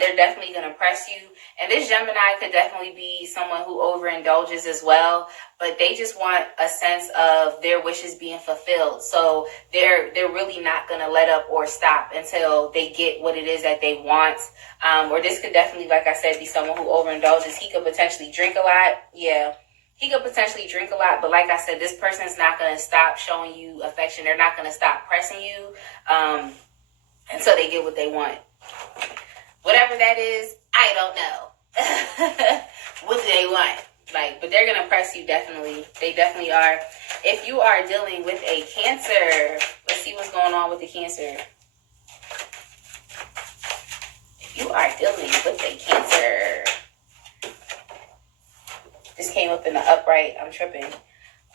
They're definitely going to press you. And this Gemini could definitely be someone who overindulges as well, but they just want a sense of their wishes being fulfilled. So they're really not going to let up or stop until they get what it is that they want. Or this could definitely, like I said, be someone who overindulges. He could potentially drink a lot. Yeah. He could potentially drink a lot, but like I said, this person's not going to stop showing you affection. They're not going to stop pressing you until they get what they want. Whatever that is, I don't know. What do they want? But they're going to press you, definitely. They definitely are. If you are dealing with a Cancer, let's see what's going on with the Cancer. If you are dealing with a Cancer, this came up in the upright. I'm tripping.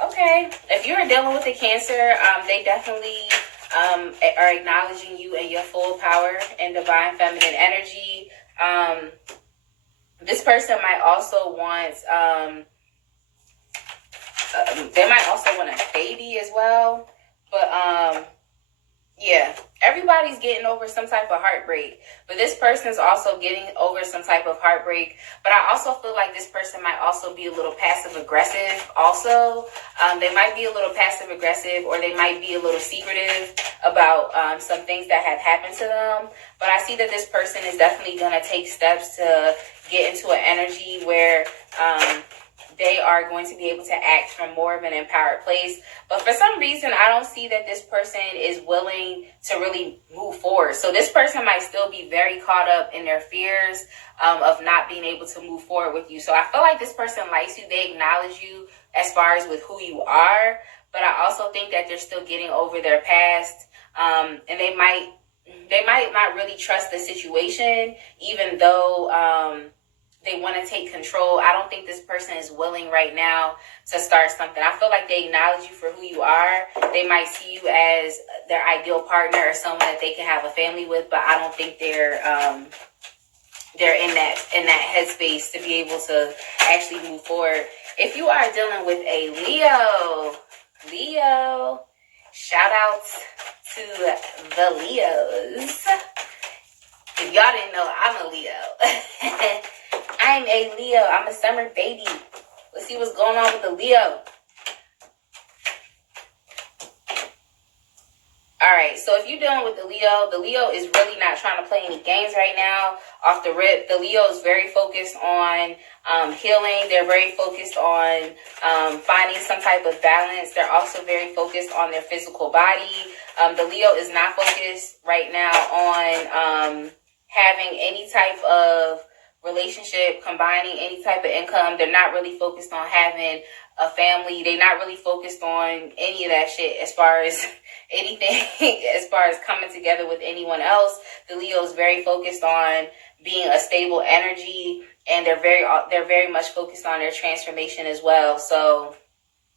Okay. If you're dealing with a Cancer, they definitely are acknowledging you and your full power and divine feminine energy. This person might also want, they might also want a baby as well. But yeah, everybody's getting over some type of heartbreak, but this person's also getting over some type of heartbreak. But I also feel like this person might also be a little passive aggressive also. They might be a little passive aggressive, or they might be a little secretive about some things that have happened to them. But I see that this person is definitely going to take steps to get into an energy where they are going to be able to act from more of an empowered place. But for some reason, I don't see that this person is willing to really move forward. So this person might still be very caught up in their fears of not being able to move forward with you. So I feel like this person likes you. They acknowledge you as far as with who you are. But I also think that they're still getting over their past. And they might not really trust the situation, even though they want to take control. I don't think this person is willing right now to start something. I feel like they acknowledge you for who you are. They might see you as their ideal partner or someone that they can have a family with, but I don't think they're in that headspace to be able to actually move forward. If you are dealing with a Leo, shout out to the Leos. If y'all didn't know, I'm a Leo. I'm a Leo. I'm a summer baby. Let's see what's going on with the Leo. All right, so if you're dealing with the Leo is really not trying to play any games right now. Off the rip, the Leo is very focused on healing. They're very focused on finding some type of balance. They're also very focused on their physical body. The Leo is not focused right now on having any type of relationship, combining any type of income. They're not really focused on having a family. They're not really focused on any of that shit as far as anything, as far as coming together with anyone else. The Leo is very focused on being a stable energy, and they're very much focused on their transformation as well. So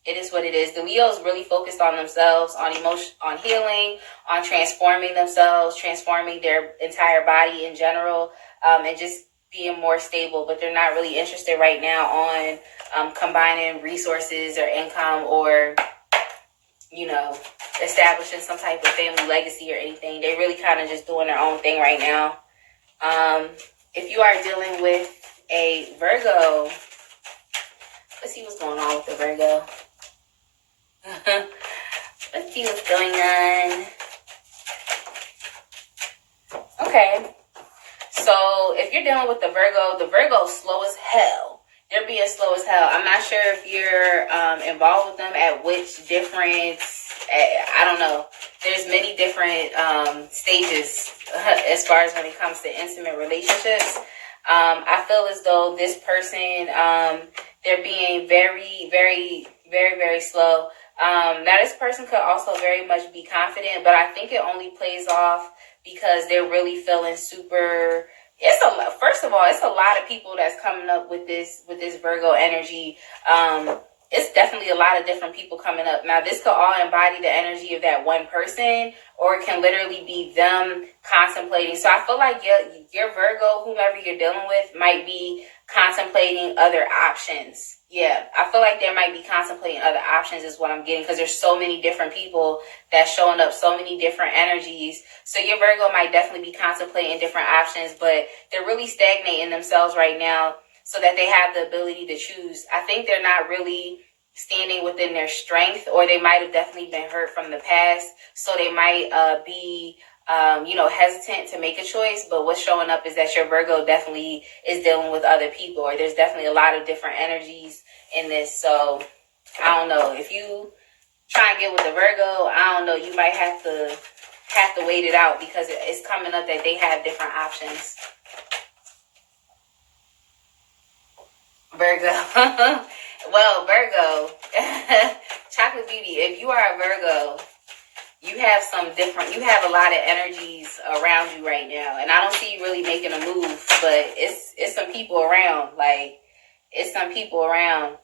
it is what it is. The Leo is really focused on themselves, on emotion, on healing, on transforming themselves, transforming their entire body in general, and just being more stable. But they're not really interested right now on combining resources or income or, establishing some type of family legacy or anything. They're really kind of just doing their own thing right now. If you are dealing with a Virgo, let's see what's going on with the Virgo. Let's see what's going on. Okay. So if you're dealing with the Virgo's slow as hell. They're being slow as hell. I'm not sure if you're involved with them at which different, I don't know. There's many different stages as far as when it comes to intimate relationships. I feel as though this person, they're being very, very, very, very slow. Now, this person could also very much be confident, but I think it only plays off because they're really feeling super. First of all, it's a lot of people that's coming up with this Virgo energy. It's definitely a lot of different people coming up. Now, this could all embody the energy of that one person, or it can literally be them contemplating. So I feel like your Virgo, whomever you're dealing with, might be contemplating other options. Yeah, I feel like there might be contemplating other options is what I'm getting, because there's so many different people that's showing up, so many different energies. So your Virgo might definitely be contemplating different options, but they're really stagnating themselves right now so that they have the ability to choose. I think they're not really standing within their strength, or they might have definitely been hurt from the past. So they might be hesitant to make a choice. But what's showing up is that your Virgo definitely is dealing with other people, or there's definitely a lot of different energies in this. So I don't know, if you try and get with the Virgo, I don't know, you might have to wait it out, because it's coming up that they have different options. Virgo. Well, Virgo, Chocolate Beauty, if you are a Virgo, you have a lot of energies around you right now. And I don't see you really making a move, but it's some people around. Like, it's some people around.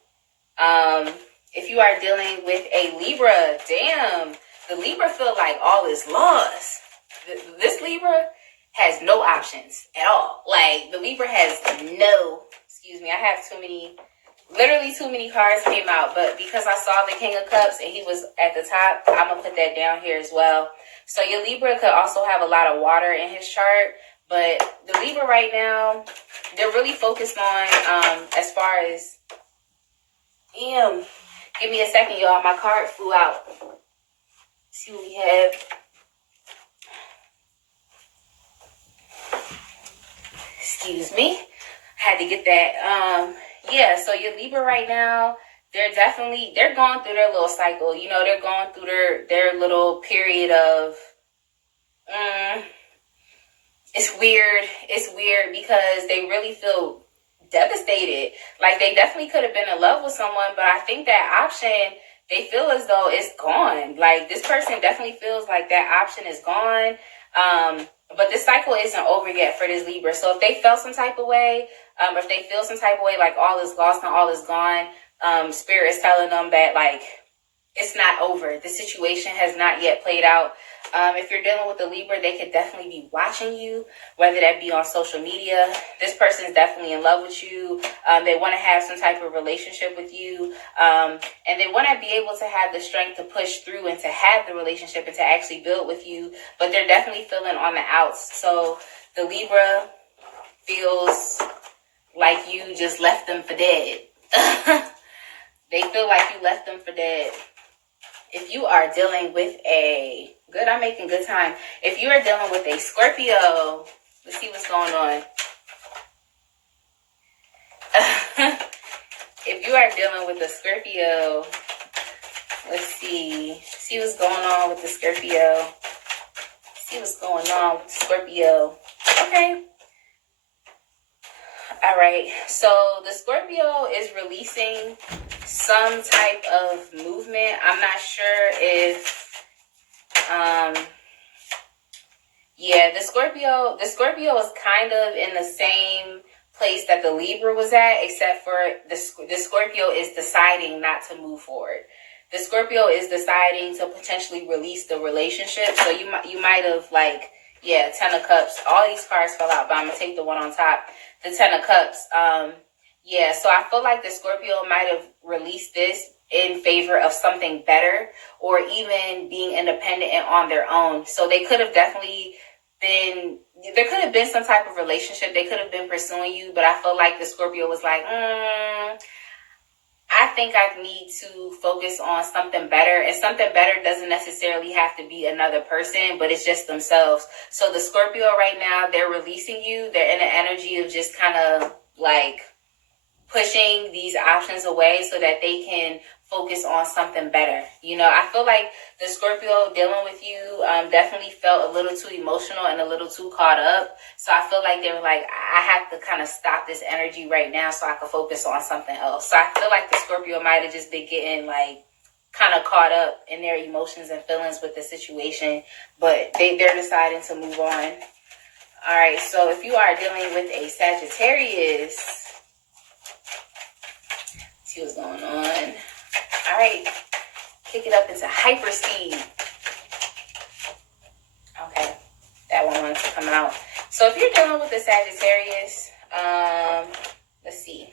If you are dealing with a Libra, damn, the Libra feel like all is lost. This Libra has no options at all. Like, the Libra has I have literally too many cards came out, but because I saw the King of Cups and he was at the top, I'm going to put that down here as well. So your Libra could also have a lot of water in his chart, but the Libra right now, they're really focused on, as far as, give me a second, y'all, my card flew out. Let's see what we have. Excuse me. Had to get that. Yeah, so your Libra right now, they're going through their little cycle. You know, they're going through their little period of, it's weird. It's weird because they really feel devastated. Like they definitely could have been in love with someone, but I think that option, they feel as though it's gone. Like this person definitely feels like that option is gone. But this cycle isn't over yet for this Libra. So if they felt some type of way, if they feel some type of way, like all is lost and all is gone, Spirit is telling them that like it's not over. The situation has not yet played out. If you're dealing with a Libra, they could definitely be watching you, whether that be on social media. This person is definitely in love with you. They want to have some type of relationship with you. And they want to be able to have the strength to push through and to have the relationship and to actually build with you. But they're definitely feeling on the outs. So the Libra feels like you just left them for dead. They feel like you left them for dead. If you are dealing with I'm making good time. If you are dealing with a Scorpio, let's see what's going on. If you are dealing with a Scorpio, let's see what's going on with the Scorpio. See what's going on with the Scorpio. Okay. All right. So the Scorpio is releasing some type of movement. I'm not sure if the Scorpio is kind of in the same place that the Libra was at, except for the Scorpio is deciding not to move forward. The Scorpio is deciding to potentially release the relationship. So you might have Ten of Cups. All these cards fell out, but I'm gonna take the one on top, the Ten of Cups. So I feel like the Scorpio might have released this in favor of something better, or even being independent and on their own. So they could have definitely there could have been some type of relationship. They could have been pursuing you, but I feel like the Scorpio was like, I think I need to focus on something better. And something better doesn't necessarily have to be another person, but it's just themselves. So the Scorpio right now, they're releasing you. They're in the energy of just kind of like pushing these options away so that they can focus on something better. You know, I feel like the Scorpio dealing with you definitely felt a little too emotional and a little too caught up. So I feel like they were like, I have to kind of stop this energy right now so I can focus on something else. So I feel like the Scorpio might have just been getting like kind of caught up in their emotions and feelings with the situation, but they're deciding to move on. All right, so if you are dealing with a Sagittarius, see what's going on. All right, kick it up into hyper speed. Okay, that one wants to come out. So if you're dealing with a Sagittarius, let's see.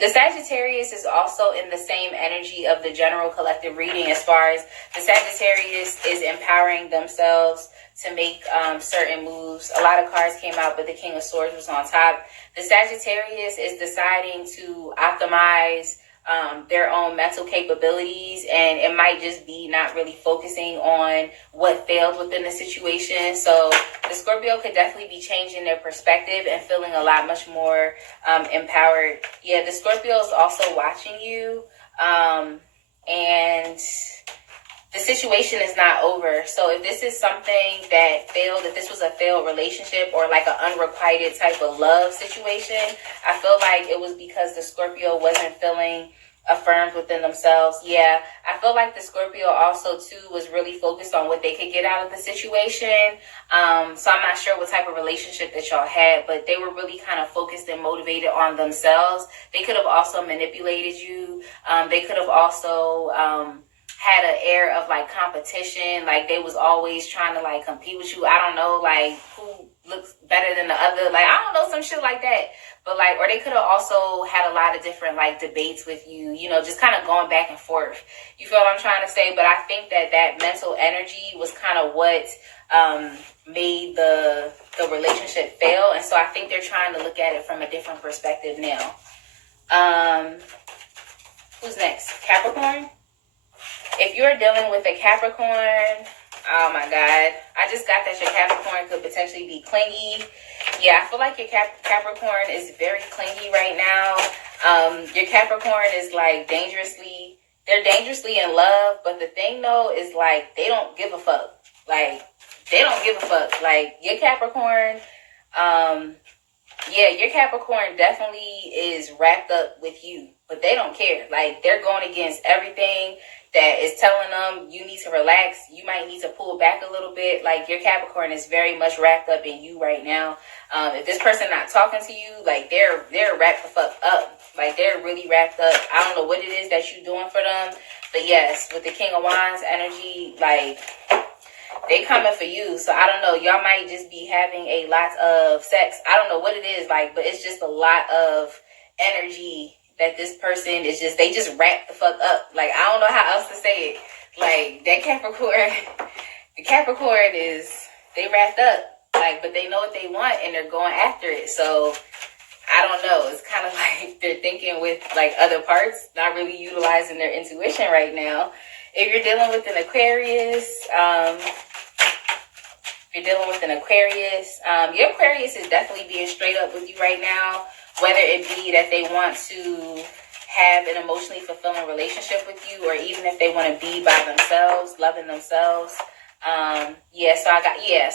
The Sagittarius is also in the same energy of the general collective reading, as far as the Sagittarius is empowering themselves to make certain moves. A lot of cards came out, but the King of Swords was on top. The Sagittarius is deciding to optimize their own mental capabilities, and it might just be not really focusing on what failed within the situation. So the Scorpio could definitely be changing their perspective and feeling a lot much more empowered. Yeah, the Scorpio is also watching you, and the situation is not over. So if this is something that failed, if this was a failed relationship or like an unrequited type of love situation, I feel like it was because the Scorpio wasn't feeling affirmed within themselves. Yeah, I feel like the Scorpio also too was really focused on what they could get out of the situation. So I'm not sure what type of relationship that y'all had, but they were really kind of focused and motivated on themselves. They could have also manipulated you. They could have also had an air of like competition, like they was always trying to like compete with you. I don't know, like who looks better than the other, like I don't know, some shit like that. But like, or they could have also had a lot of different like debates with you, you know, just kind of going back and forth. You feel what I'm trying to say? But I think that mental energy was kind of what made the relationship fail. And so I think they're trying to look at it from a different perspective now. Who's next? Capricorn? If you're dealing with a Capricorn, oh my God, I just got that your Capricorn could potentially be clingy. Yeah, I feel like your Capricorn is very clingy right now. Your Capricorn is like they're dangerously in love, but the thing though is like they don't give a fuck. Like they don't give a fuck. Like your Capricorn, yeah, your Capricorn definitely is wrapped up with you, but they don't care. Like they're going against everything that is telling them you need to relax. You might need to pull back a little bit. Like your Capricorn is very much wrapped up in you right now. If this person not talking to you, like they're wrapped the fuck up. Like they're really wrapped up. I don't know what it is that you're doing for them, but yes, with the King of Wands energy, like they coming for you. So I don't know. Y'all might just be having a lot of sex. I don't know what it is like, but it's just a lot of energy that this person is just, they just wrap the fuck up. Like, I don't know how else to say it. Like, that Capricorn, the Capricorn is, they wrapped up. Like, but they know what they want and they're going after it. So I don't know. It's kind of like they're thinking with like other parts, not really utilizing their intuition right now. If you're dealing with an Aquarius, your Aquarius is definitely being straight up with you right now, whether it be that they want to have an emotionally fulfilling relationship with you, or even if they want to be by themselves, loving themselves.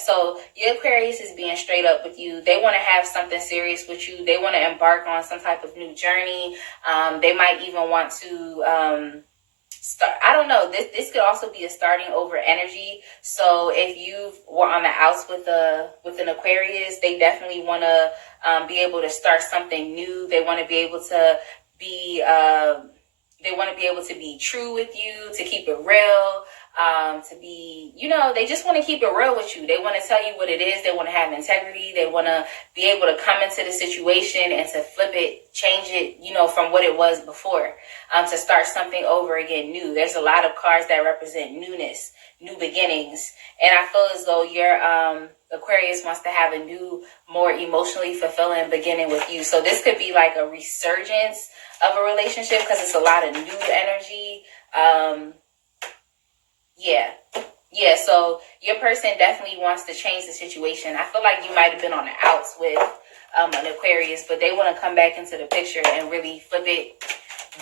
So your Aquarius is being straight up with you. They want to have something serious with you. They want to embark on some type of new journey. They might even want to I don't know. This could also be a starting over energy. So if you were on the outs with an Aquarius, they definitely want to be able to start something new. They want to be able to be true with you, to keep it real. To be, they just want to keep it real with you. They want to tell you what it is. They want to have integrity. They want to be able to come into the situation and to flip it, change it, from what it was before, to start something over again new. There's a lot of cards that represent newness, new beginnings. And I feel as though your Aquarius wants to have a new, more emotionally fulfilling beginning with you. So this could be like a resurgence of a relationship because it's a lot of new energy. So your person definitely wants to change the situation. I feel like you might have been on the outs with an Aquarius, but they want to come back into the picture and really flip it,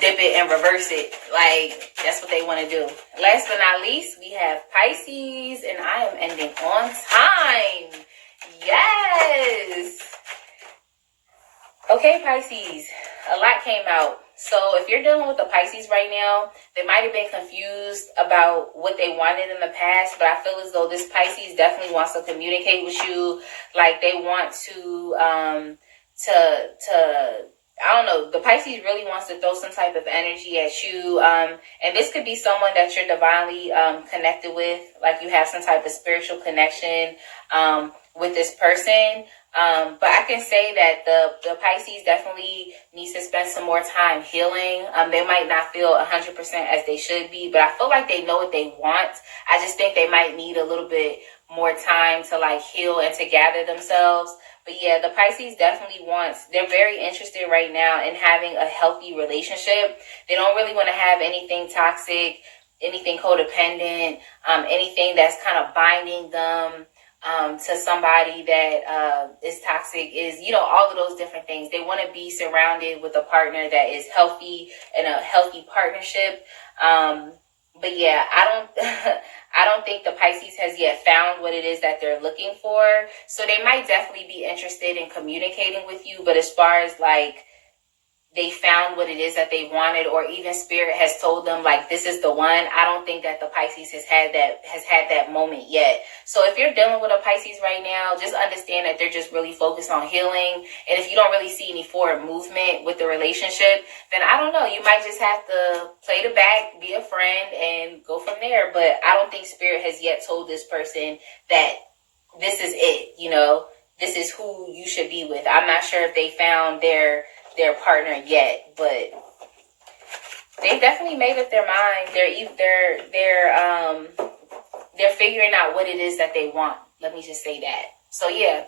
dip it, and reverse it. Like, that's what they want to do. Last but not least, we have Pisces, and I am ending on time. Yes! Okay, Pisces, a lot came out. So if you're dealing with the Pisces right now, they might have been confused about what they wanted in the past, but I feel as though this Pisces definitely wants to communicate with you. Like they want to I don't know, the Pisces really wants to throw some type of energy at you. And this could be someone that you're divinely connected with, like you have some type of spiritual connection with this person. But I can say that the Pisces definitely needs to spend some more time healing. They might not feel 100% as they should be, but I feel like they know what they want. I just think they might need a little bit more time to like heal and to gather themselves. But yeah, the Pisces definitely they're very interested right now in having a healthy relationship. They don't really want to have anything toxic, anything codependent, anything that's kind of binding them to somebody that is toxic, is, all of those different things. They want to be surrounded with a partner that is healthy and a healthy partnership. But yeah, I don't think the Pisces has yet found what it is that they're looking for. So they might definitely be interested in communicating with you. But as far as like they found what it is that they wanted, or even spirit has told them like this is the one, I don't think that the Pisces has had that moment yet. So if you're dealing with a Pisces right now, just understand that they're just really focused on healing. And if you don't really see any forward movement with the relationship, then I don't know, you might just have to play the back, be a friend, and go from there. But I don't think spirit has yet told this person that this is it, this is who you should be with. I'm not sure if they found their partner yet, but they definitely made up their mind. They're figuring out what it is that they want. Let me just say that. So yeah,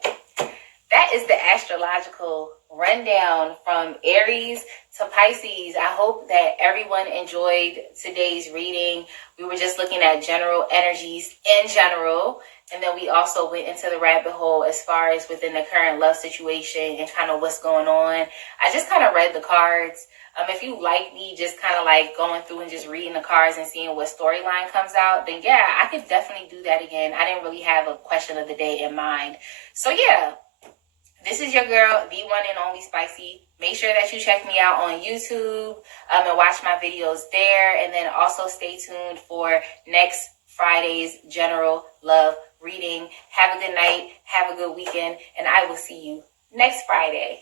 that is the astrological rundown from Aries to Pisces. I hope that everyone enjoyed today's reading. We were just looking at general energies in general, and then we also went into the rabbit hole as far as within the current love situation and kind of what's going on. I just kind of read the cards. If you like me just kind of like going through and just reading the cards and seeing what storyline comes out, then yeah, I could definitely do that again. I didn't really have a question of the day in mind. So yeah, this is your girl, the one and only Spicy. Make sure that you check me out on YouTube and watch my videos there. And then also stay tuned for next Friday's general love reading. Have a good night. Have a good weekend. And I will see you next Friday.